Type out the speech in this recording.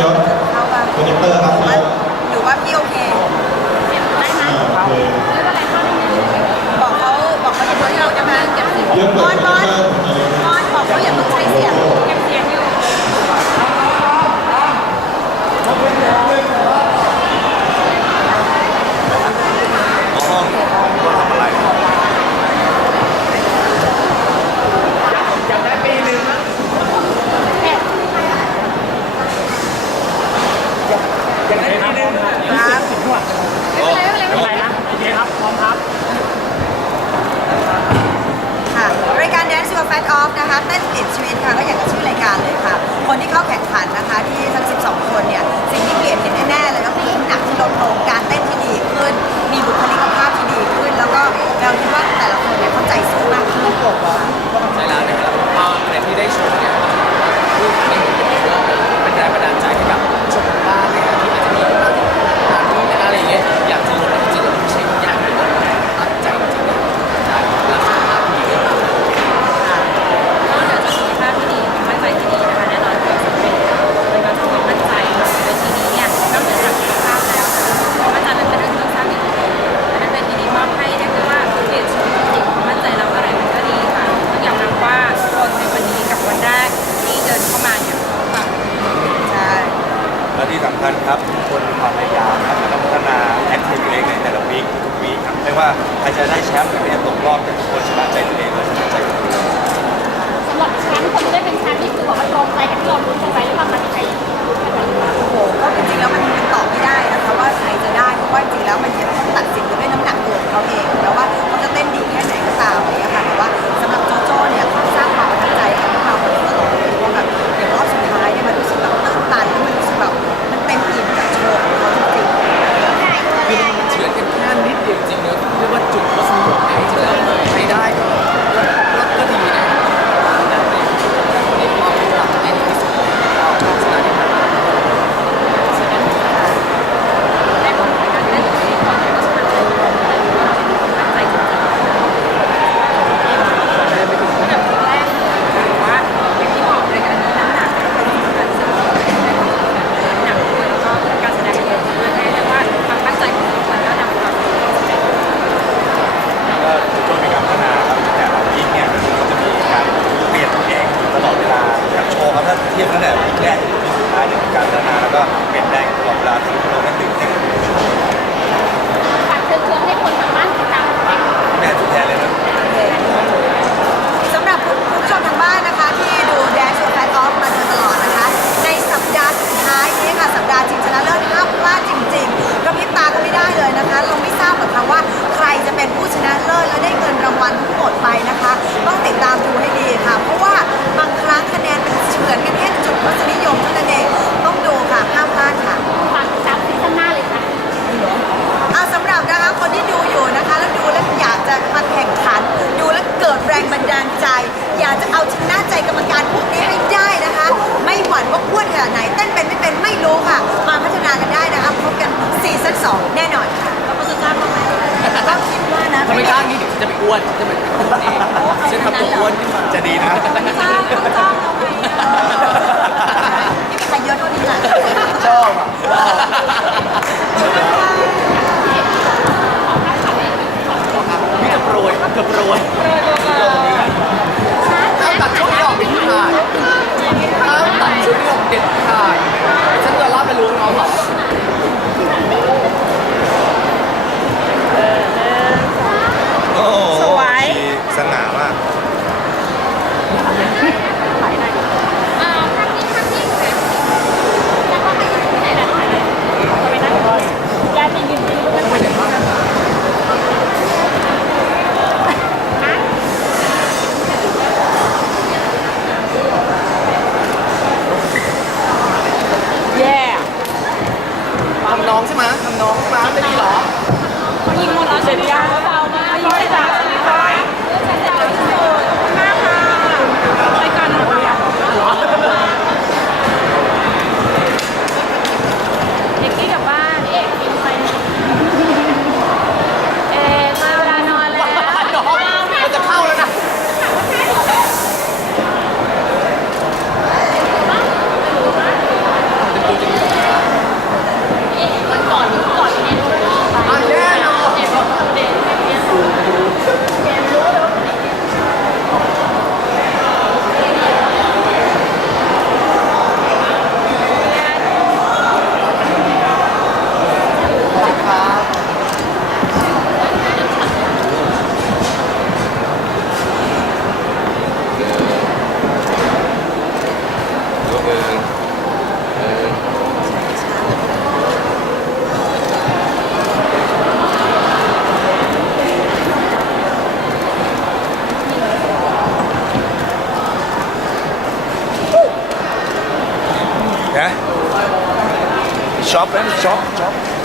ยศเขากันโปรดิคเตอร์ครับพี่ยศหรือว่าพี่โอเค ได้ไหมโอเคบอกเขาบอกเขาอย่าเพิ่งเราจะมาเก็บเสียบอสรบอวร์ บอสบอกเขาอย่าเพิ่งใช้เสียง ครับทุกคนมีความพยายามครับแล้วก็พัฒนาแอคทีฟตัวเองในแต่ละวีคทุกวีคครับไม่ว่าใครจะได้แชมป์หรือไม่จะตกรอบแต่ทุกคนชนะใจตัวเองและชนะใจคนอื่น สำหรับแชมป์คนที่ได้เป็นแชมป์นี่คือบอกว่าตรงใจกับที่เรารู้ตรงใจหรือเปล่าคะ ไม่กล้างี้เดี๋ยวจะไปอ้วนจะไปอ้วนเองฉันทำตัวอ้วนขึ้นมาจะดีนะ สง่ามาก schaffen, schaffen, schaffen.